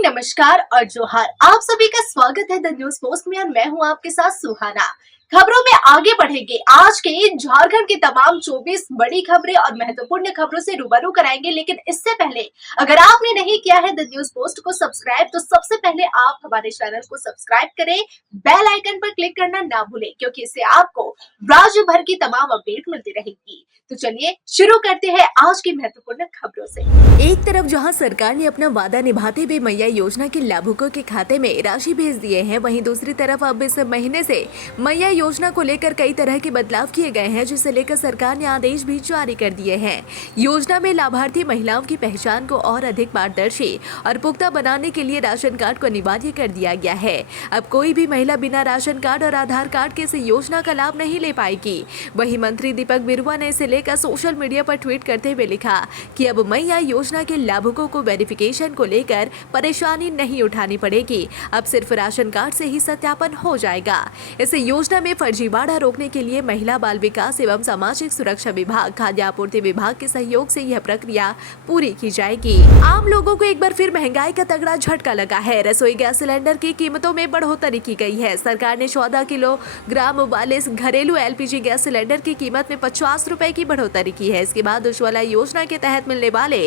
Morning, नमस्कार और जोहार। आप सभी का स्वागत है द न्यूज पोस्ट में और मैं हूं आपके साथ सुहाना। खबरों में आगे बढ़ेंगे। आज के झारखंड की तमाम 24 बड़ी खबरें और महत्वपूर्ण खबरों से रूबरू कराएंगे, लेकिन इससे पहले अगर आपने नहीं किया है द न्यूज पोस्ट को सब्सक्राइब, तो सबसे पहले आप हमारे चैनल को सब्सक्राइब करें, बेल आइकन पर क्लिक करना ना भूलें, क्योंकि इससे आपको राज्य भर की तमाम अपडेट मिलती रहेगी। तो चलिए शुरू करते हैं आज की महत्वपूर्ण खबरों से। एक तरफ जहां सरकार ने अपना वादा निभाते हुए मैया योजना के लाभुकों के खाते में राशि भेज दिए हैं, वहीं दूसरी तरफ अब इस महीने से मैया योजना को लेकर कई तरह के बदलाव किए गए हैं, जिसे लेकर सरकार ने आदेश भी जारी कर दिए हैं। योजना में लाभार्थी महिलाओं की पहचान को और अधिक पारदर्शी और पुख्ता बनाने के लिए राशन कार्ड को अनिवार्य कर दिया गया है। अब कोई भी महिला बिना राशन कार्ड और आधार कार्ड के इस योजना का लाभ नहीं ले पाएगी। वहीं मंत्री दीपक बिरुवा ने इसे लेकर सोशल मीडिया पर ट्वीट करते हुए लिखा कि अब मैया योजना के लाभुकों को वेरिफिकेशन को लेकर परेशानी नहीं उठानी पड़ेगी। अब सिर्फ राशन कार्ड से ही सत्यापन हो जाएगा। इस योजना में फर्जीवाड़ा रोकने के लिए महिला बाल विकास एवं सामाजिक सुरक्षा विभाग, खाद्य आपूर्ति विभाग के सहयोग से यह प्रक्रिया पूरी की जाएगी। आम लोगों को एक बार फिर महंगाई का तगड़ा झटका लगा है। रसोई गैस सिलेंडर की कीमतों में बढ़ोतरी की गई है। सरकार ने 14 किलोग्राम वाले घरेलू LPG गैस सिलेंडर की कीमत में 50 रुपए की बढ़ोतरी की है। इसके बाद उज्ज्वला योजना के तहत मिलने वाले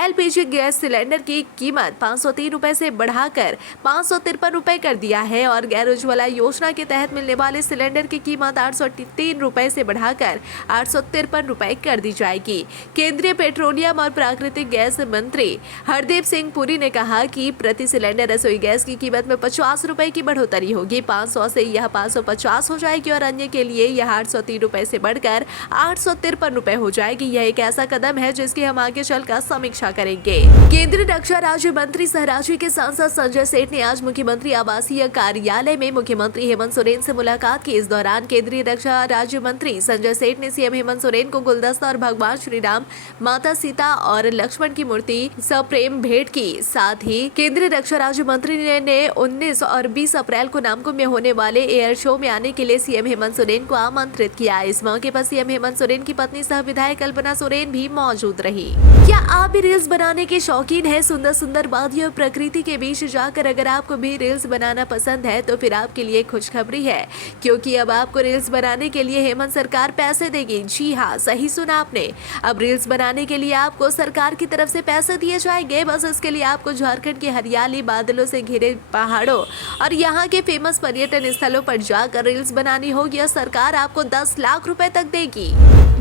LPG गैस सिलेंडर की कीमत 503 रुपए से बढ़ाकर 553 रुपए कर दिया है और गैर उज्ज्वला योजना के तहत मिलने वाले सिलेंडर की कीमत 803 रुपए से बढ़ाकर 853 रुपए कर दी जाएगी। केंद्रीय पेट्रोलियम और प्राकृतिक गैस मंत्री हरदीप सिंह पुरी ने कहा कि प्रति सिलेंडर रसोई गैस की कीमत में 50 रुपए की बढ़ोतरी होगी। 500 से यह 550 हो जाएगी और अन्य के लिए यह 803 रुपए से बढ़कर 853 रुपए हो जाएगी। यह एक ऐसा कदम है जिसकी हम आगे चलकर समीक्षा करेंगे। केंद्रीय रक्षा राज्य मंत्री सह राज्य के सांसद संजय सेठ ने आज मुख्यमंत्री आवासीय कार्यालय में मुख्यमंत्री हेमंत सोरेन से मुलाकात की। इस दौरान केंद्रीय रक्षा राज्य मंत्री संजय सेठ ने CM हेमंत सोरेन को गुलदस्ता और भगवान श्री राम, माता सीता और लक्ष्मण की मूर्ति सप्रेम भेंट की। साथ ही केंद्रीय रक्षा राज्य मंत्री ने 19 और 20 अप्रैल को नामकुम में होने वाले एयर शो में आने के लिए CM हेमंत सोरेन को आमंत्रित किया। इस मौके पर CM हेमंत सोरेन की पत्नी सह विधायक कल्पना सोरेन भी मौजूद रही। क्या आप भी रील्स बनाने के शौकीन हैं? सुंदर सुंदर वादियों और प्रकृति के बीच जाकर अगर आपको भी रील्स बनाना पसंद है तो फिर आपके लिए खुशखबरी है, क्योंकि अब आपको रील्स बनाने के लिए हेमंत सरकार पैसे देगी। जी हाँ, सही सुना आपने। अब रील्स बनाने के लिए आपको सरकार की तरफ से पैसे दिए जाएंगे। बस इसके लिए आपको झारखंड के हरियाली, बादलों से घिरे पहाड़ों और यहाँ के फेमस पर्यटन स्थलों पर जाकर रील्स बनानी होगी और सरकार आपको 10 लाख रुपए तक देगी।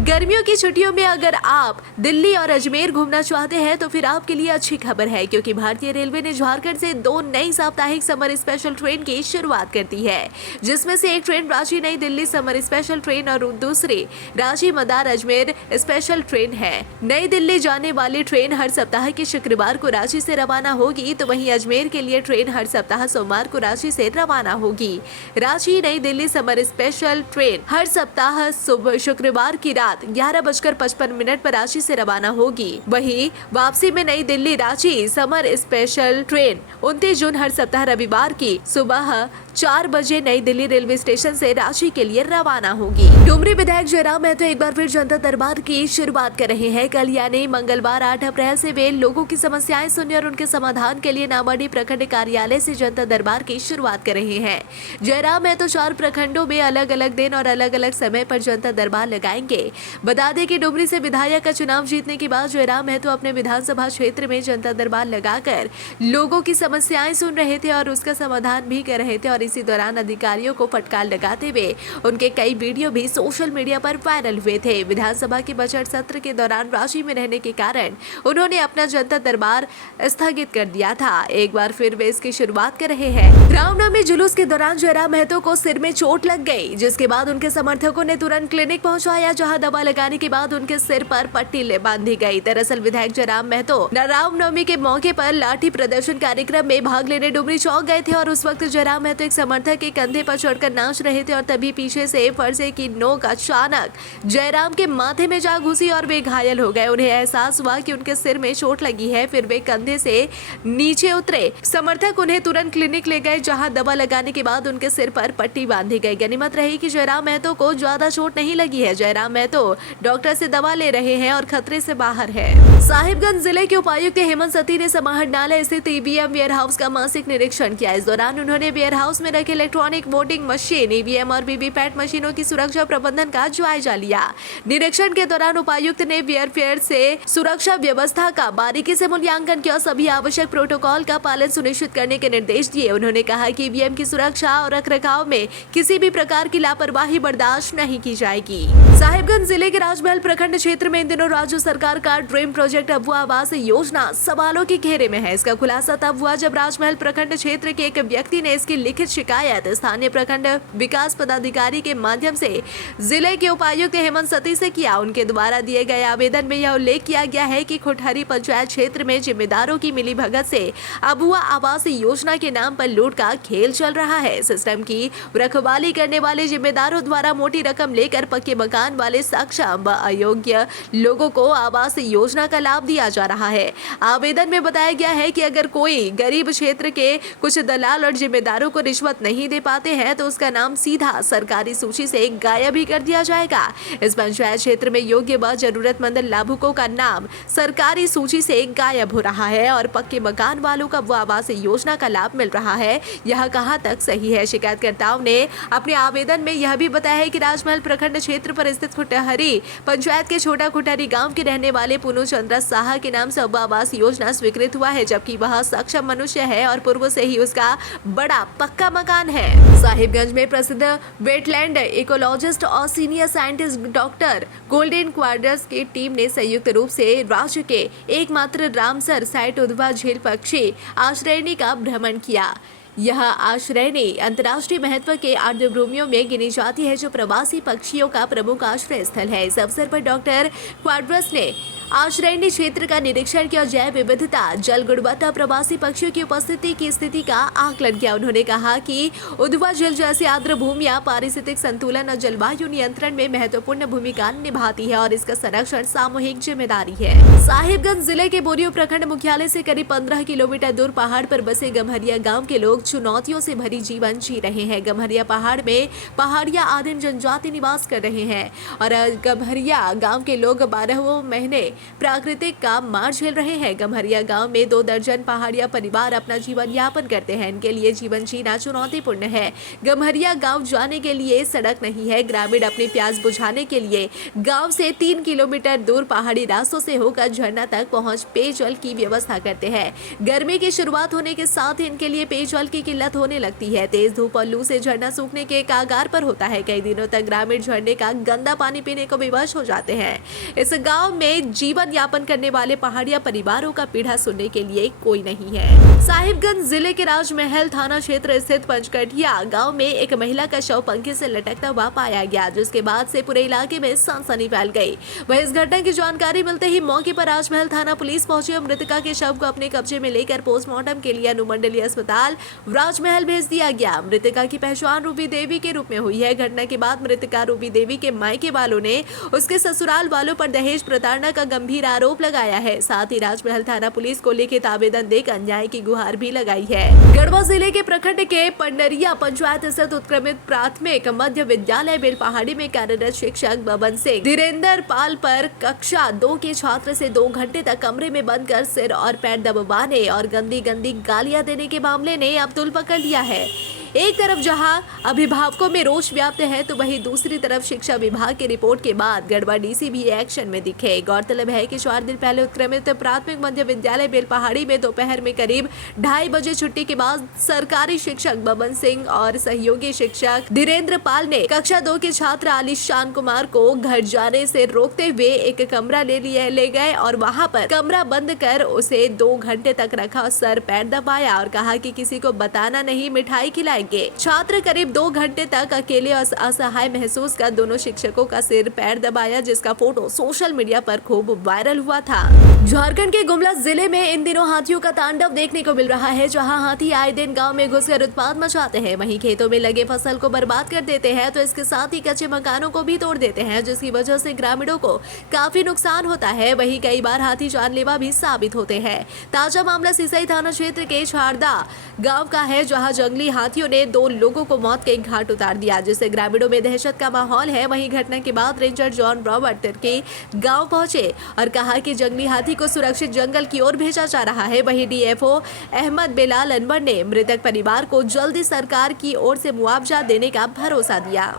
गर्मियों की छुट्टियों में अगर आप दिल्ली और अजमेर घूमना चाहते हैं तो फिर आपके लिए अच्छी खबर है, क्योंकि भारतीय रेलवे ने झारखंड से 2 नई साप्ताहिक समर स्पेशल ट्रेन की शुरुआत कर दी है, जिसमें से एक ट्रेन रांची नई दिल्ली समर स्पेशल ट्रेन और दूसरी रांची मदार अजमेर स्पेशल ट्रेन है। नई दिल्ली जाने वाली ट्रेन हर सप्ताह के शुक्रवार को रांची से रवाना होगी, तो वहीं अजमेर के लिए ट्रेन हर सप्ताह सोमवार को रांची से रवाना होगी। रांची नई दिल्ली समर स्पेशल ट्रेन हर सप्ताह सुबह शुक्रवार की रात 11:55 पर रांची से रवाना होगी। वहीं वापसी में नई Delhi Ranchi summer special train 29 जून हर सप्ताह रविवार की सुबह 4 बजे नई दिल्ली रेलवे स्टेशन से रांची के लिए रवाना होगी। डुमरी विधायक जयराम महतो एक बार फिर जनता दरबार की शुरुआत कर रहे हैं। कल यानी मंगलवार 8 अप्रैल से वे लोगों की समस्याएं सुनने और उनके समाधान के लिए नामर्डी प्रखंड कार्यालय से जनता दरबार की शुरुआत कर रहे हैं। जयराम महतो 4 प्रखंडों में अलग अलग दिन और अलग अलग समय पर जनता दरबार लगाएंगे। बता दें कि डुमरी से विधायक का चुनाव जीतने के बाद जयराम महतो अपने विधानसभा क्षेत्र में जनता दरबार लगाकर लोगों की समस्याएं सुन रहे थे और उसका समाधान भी कर रहे थे और इसी दौरान अधिकारियों को फटकार लगाते हुए उनके कई वीडियो भी सोशल मीडिया पर वायरल हुए थे। विधानसभा के बजट सत्र के दौरान रांची में रहने के कारण उन्होंने अपना जनता दरबार स्थगित कर दिया था। एक बार फिर वे इसकी शुरुआत कर रहे हैं। रामनवमी जुलूस के दौरान जयराम महतो को सिर में चोट लग गई, जिसके बाद उनके समर्थकों ने तुरंत क्लिनिक पहुंचाया, जहां दवा लगाने के बाद उनके सिर पर पट्टी बांधी गई। दरअसल विधायक जयराम महतो रामनवमी के मौके पर लाठी प्रदर्शन कार्यक्रम में भाग लेने डुमरी चौक गए थे और उस वक्त जयराम महतो एक समर्थक के कंधे पर चढ़कर नाच रहे थे और तभी पीछे से फरसे की नोक अचानक जयराम के माथे में जा घुसी और वे घायल हो गए। उन्हें एहसास हुआ कि उनके सिर में चोट लगी है। फिर वे कंधे से नीचे उतरे। समर्थक उन्हें तुरंत क्लिनिक ले गए, जहां दवा लगाने के बाद उनके सिर पर पट्टी बांधी गई। गनीमत रही कि जयराम महतो को ज्यादा चोट नहीं लगी है। जयराम महतो डॉक्टर से दवा ले रहे हैं और खतरे से बाहर है। साहिबगंज जिले के उपायुक्त हेमंत सती ने समाहरणालय स्थित ईवीएम वेयर हाउस का मासिक निरीक्षण किया। इस दौरान उन्होंने वेयर हाउस में रखे इलेक्ट्रॉनिक वोटिंग मशीन, ईवीएम और वीवीपैट मशीनों की सुरक्षा प्रबंधन का जायजा लिया। निरीक्षण के दौरान उपायुक्त ने वेयरफेयर से सुरक्षा व्यवस्था का बारीकी से मूल्यांकन किया और सभी आवश्यक प्रोटोकॉल का पालन सुनिश्चित करने के निर्देश दिए। उन्होंने कहा कि ईवीएम की सुरक्षा और रखरखाव में किसी भी प्रकार की लापरवाही बर्दाश्त नहीं की जाएगी। साहिबगंज जिले के राजमहल प्रखंड क्षेत्र में इन दिनों राज्य सरकार का ड्रीम प्रोजेक्ट अबुआ आवास योजना सवालों के घेरे में है। इसका खुलासा तब हुआ जब राजमहल प्रखंड क्षेत्र के एक व्यक्ति ने इसकी लिखित शिकायत स्थानीय प्रखंड विकास पदाधिकारी के माध्यम से जिले के उपायुक्त हेमंत सती से किया। उनके द्वारा दिए गए आवेदन में यह उल्लेख किया गया है कि खुटहरी पंचायत क्षेत्र में जिम्मेदारों की मिलीभगत से अबुआ आवास योजना के नाम पर लूट का खेल चल रहा है। सिस्टम की रखवाली करने वाले जिम्मेदारों द्वारा मोटी रकम लेकर पक्के मकान वाले सक्षम व अयोग्य लोगों को आवास योजना का लाभ दिया जा रहा है। आवेदन में बताया गया है कि अगर कोई गरीब क्षेत्र के कुछ दलाल और जिम्मेदारों को रिश्वत नहीं दे पाते हैं तो उसका नाम सीधा सरकारी सूची से गायब ही कर दिया जाएगा। इस पंचायत क्षेत्र में योग्य व जरूरतमंद लाभुकों का नाम सरकारी सूची से गायब हो रहा है और पक्के मकान वालों का वो आवास योजना का लाभ मिल रहा है। यह कहां तक सही है? शिकायतकर्ताओं ने अपने आवेदन में यह भी बताया है कि राजमहल प्रखंड क्षेत्र पर स्थित खुटहरी पंचायत के छोटा खुटहरी गांव के रहने वाले पुनु चंद्र साहा के नाम से अबुआ आवास योजना स्वीकृत हुआ है, जबकि वह सक्षम मनुष्य है और पूर्व से ही उसका बड़ा पक्का मकान है। साहिबगंज में प्रसिद्ध वेटलैंड इकोलॉजिस्ट और senior scientist doctor golden quarters की टीम ने संयुक्त रूप से राज्य के एकमात्र रामसर साइट उधवा झील पक्षी आश्रयनी का भ्रमण किया। यह आश्रयनी अंतर्राष्ट्रीय महत्व के आर्द्रभूमियों में गिनी जाती है, जो प्रवासी पक्षियों का प्रमुख आश्रय स्थल है। इस अवसर पर डॉक्टर क्वाड्रस ने आश्रयनी क्षेत्र का निरीक्षण किया और जैव विविधता, जल गुणवत्ता, प्रवासी पक्षियों की उपस्थिति की स्थिति का आकलन किया। उन्होंने कहा कि उधवा झील जैसी आर्द्र भूमियां पारिस्थितिक संतुलन और जलवायु नियंत्रण में महत्वपूर्ण भूमिका निभाती है और इसका संरक्षण सामूहिक जिम्मेदारी है। साहिबगंज जिले के बोरियो प्रखंड मुख्यालय से करीब 15 किलोमीटर दूर पहाड़ पर बसे गम्हरिया गाँव के लोग चुनौतियों से भरी जीवन जी रहे हैं। गम्हरिया पहाड़ में पहाड़िया आदिम जनजाति निवास कर रहे हैं और गम्हरिया गांव के लोग 12 महीने प्राकृतिक का मार झेल रहे हैं। गम्हरिया गांव में 2 दर्जन पहाड़िया परिवार अपना जीवन यापन करते हैं। इनके लिए जीवन जीना चुनौतीपूर्ण है। गम्हरिया गांव जाने के लिए सड़क नहीं है। ग्रामीण अपनी प्यास बुझाने के लिए गांव से 3 किलोमीटर दूर पहाड़ी रास्तों से होकर झरना तक पहुंच पेयजल की व्यवस्था करते हैं। गर्मी की शुरुआत होने के साथ ही इनके लिए पेयजल की किल्लत होने लगती है। तेज धूप और लू से झरना सूखने के कागार पर होता है। कई दिनों तक ग्रामीण झरने का गंदा पानी पीने को विवश हो जाते हैं। इस गांव में जीवन यापन करने वाले पहाड़िया परिवारों का पीड़ा सुनने के लिए कोई नहीं है। साहिबगंज जिले के राजमहल थाना क्षेत्र स्थित पंचकटिया गांव में एक महिला का शव पंखे से लटकता हुआ पाया गया, जिसके बाद से पूरे इलाके में सनसनी फैल गई। वहीं इस घटना की जानकारी मिलते ही मौके पर राजमहल थाना पुलिस पहुंची और मृतका के शव को अपने कब्जे में लेकर पोस्टमार्टम के लिए अनुमंडलीय अस्पताल राजमहल भेज दिया गया। मृतका की पहचान रूबी देवी के रूप में हुई है। घटना के बाद मृतका रूबी देवी के मायके वालों ने उसके ससुराल वालों पर दहेज प्रताड़ना का गंभीर आरोप लगाया है। साथ ही राजमहल थाना पुलिस को लिखित आवेदन देकर अन्याय की गुहार भी लगाई है। गढ़वा जिले के प्रखंड के पंडरिया पंचायत स्थित उत्क्रमित प्राथमिक मध्य विद्यालय बेलपहाड़ी में कार्यरत शिक्षक बबन सिंह धीरेन्द्र पाल पर कक्षा 2 के छात्र से 2 घंटे तक कमरे में बंद कर सिर और पैर दबाने और गंदी गालियां देने के मामले ने अब तुल पकड़ लिया है। एक तरफ जहां अभिभावकों में रोष व्याप्त है तो वहीं दूसरी तरफ शिक्षा विभाग की रिपोर्ट के बाद गढ़वा डीसी भी एक्शन में दिखे। गौरतलब है कि 4 दिन पहले उत्क्रमित प्राथमिक मध्य विद्यालय बेलपहाड़ी में दोपहर में करीब 2:30 बजे छुट्टी के बाद सरकारी शिक्षक बबन सिंह और सहयोगी शिक्षक धीरेन्द्र पाल ने कक्षा 2 के छात्र आलिशान कुमार को घर जाने से रोकते हुए एक कमरा ले गए और वहां पर कमरा बंद कर उसे 2 घंटे तक रखा, सर पैर दबाया और कहा कि किसी को बताना नहीं, मिठाई खिलाई। जाएंगे। छात्र करीब 2 घंटे तक अकेले और असहाय महसूस कर दोनों शिक्षकों का सिर पैर दबाया, जिसका फोटो सोशल मीडिया पर खूब वायरल हुआ था। झारखंड के गुमला जिले में इन दिनों हाथियों का तांडव देखने को मिल रहा है, जहां हाथी आए दिन गांव में घुसकर उत्पात मचाते हैं, वहीं खेतों में लगे फसल को बर्बाद कर देते हैं, तो इसके साथ ही कच्चे मकानों को भी तोड़ देते हैं, जिसकी वजह से ग्रामीणों को काफी नुकसान होता है। वहीं कई बार हाथी जानलेवा भी साबित होते हैं। ताजा मामला सिसई थाना क्षेत्र के छारदा गांव का है, जहां जंगली हाथियों ने 2 लोगों को मौत के घाट उतार दिया, जिससे ग्रामीणों में दहशत का माहौल है। वहीं घटना के बाद रेंजर जॉन रॉबर्ट के गांव पहुंचे और कहा कि जंगली हाथी को सुरक्षित जंगल की ओर भेजा जा रहा है। वहीं डीएफओ अहमद बेलाल अनवर ने मृतक परिवार को जल्दी सरकार की ओर से मुआवजा देने का भरोसा दिया।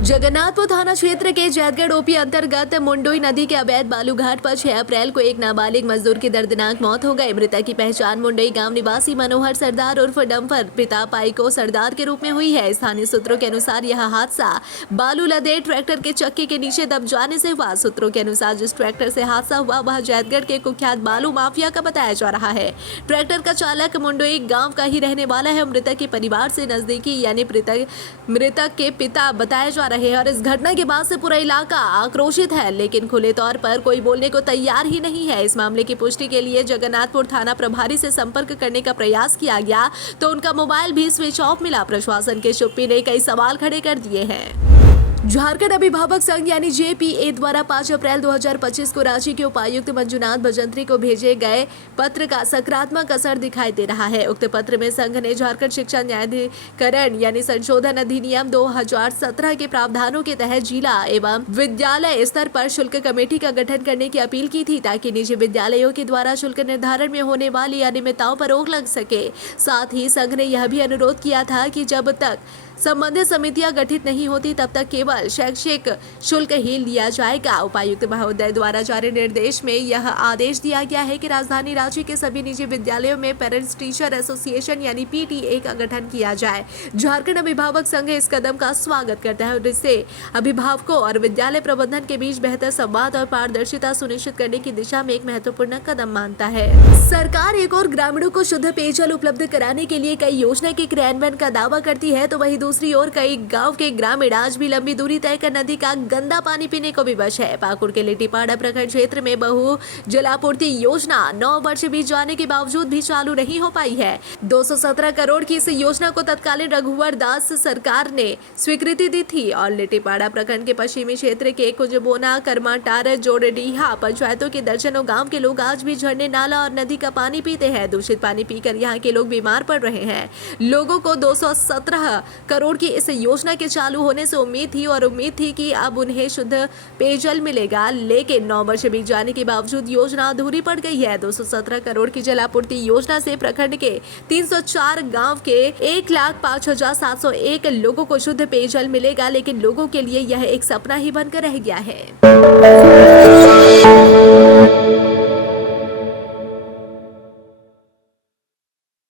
जगन्नाथपुर थाना क्षेत्र के जैदगढ़ ओपी अंतर्गत मुंडोई नदी के अवैध बालूघाट पर 6 अप्रैल को एक नाबालिग मजदूर की दर्दनाक मौत हो गई। मृतक की पहचान मुंडोई गांव निवासी मनोहर सरदार उर्फ डम्फर पिता पाइको सरदार के रूप में हुई है। स्थानीय सूत्रों के अनुसार यह हादसा बालू लदे ट्रैक्टर के चक्के के नीचे दब जाने से हुआ। सूत्रों के अनुसार जिस ट्रैक्टर से हादसा हुआ वह जैदगढ़ के कुख्यात बालू माफिया का बताया जा रहा है। ट्रैक्टर का चालक मुंडोई गाँव का ही रहने वाला है। मृतक के परिवार से नजदीकी यानी मृतक के पिता बताया जा रहे हैं और इस घटना के बाद से पूरा इलाका आक्रोशित है, लेकिन खुले तौर पर कोई बोलने को तैयार ही नहीं है। इस मामले की पुष्टि के लिए जगन्नाथपुर थाना प्रभारी से संपर्क करने का प्रयास किया गया तो उनका मोबाइल भी स्विच ऑफ मिला। प्रशासन के चुप्पी ने कई सवाल खड़े कर दिए हैं। झारखंड अभिभावक संघ यानी जेपीए द्वारा 5 अप्रैल 2025 को रांची के उपायुक्त मंजुनाथ भजंत्री को भेजे गए पत्र का सकारात्मक असर दिखाई दे रहा है। उक्त पत्र में संघ ने झारखंड शिक्षा न्यायाधिकरण यानी संशोधन अधिनियम 2017 के प्रावधानों के तहत जिला एवं विद्यालय स्तर पर शुल्क कमेटी का गठन करने की अपील की थी, ताकि निजी विद्यालयों के द्वारा शुल्क निर्धारण में होने वाली अनियमितताओं पर रोक लग सके। साथ ही संघ ने यह भी अनुरोध किया था कि जब तक संबंधित समितियां गठित नहीं होती तब तक केवल शैक्षिक शुल्क ही लिया जाएगा। उपायुक्त महोदय द्वारा जारी निर्देश में यह आदेश दिया गया है कि राजधानी रांची के सभी निजी विद्यालयों में पेरेंट्स टीचर एसोसिएशन यानी पीटीए का गठन किया जाए। झारखंड अभिभावक संघ इस कदम का स्वागत करता है और इससे अभिभावकों और विद्यालय प्रबंधन के बीच बेहतर संवाद और पारदर्शिता सुनिश्चित करने की दिशा में एक महत्वपूर्ण कदम मानता है। सरकार एक और ग्रामीणों को शुद्ध पेयजल उपलब्ध कराने के लिए कई योजना के क्रियान्वयन का दावा करती है, तो वहीं दूसरी ओर कई गांव के ग्रामीण आज भी लंबी दूरी तय कर नदी का गंदा पानी पीने को विवश है। पाकुड़ के लिट्टीपाड़ा प्रखंड क्षेत्र में बहु जलापूर्ति योजना 9 वर्ष बीत जाने के बावजूद भी चालू नहीं हो पाई है। 217 करोड़ की इस योजना को तत्कालीन रघुवर दास सरकार ने स्वीकृति दी थी और लिट्टीपाड़ा प्रखंड के पश्चिमी क्षेत्र के कुंजबोना, करमाटार, जोड़डीहा पंचायतों के दर्जनों गाँव के लोग आज भी झरने, नाला और नदी का पानी पीते हैं। दूषित पानी पीकर यहाँ के लोग बीमार पड़ रहे हैं। लोगों को 217 करोड़ की इस योजना के चालू होने से उम्मीद थी कि अब उन्हें शुद्ध पेयजल मिलेगा, लेकिन 9 वर्ष बीत जाने के बावजूद योजना अधूरी पड़ गई है। 217 करोड़ की जलापूर्ति योजना से प्रखंड के 304 गांव के 1,05,701 लोगों को शुद्ध पेयजल मिलेगा, लेकिन लोगों के लिए यह एक सपना ही बनकर रह गया है।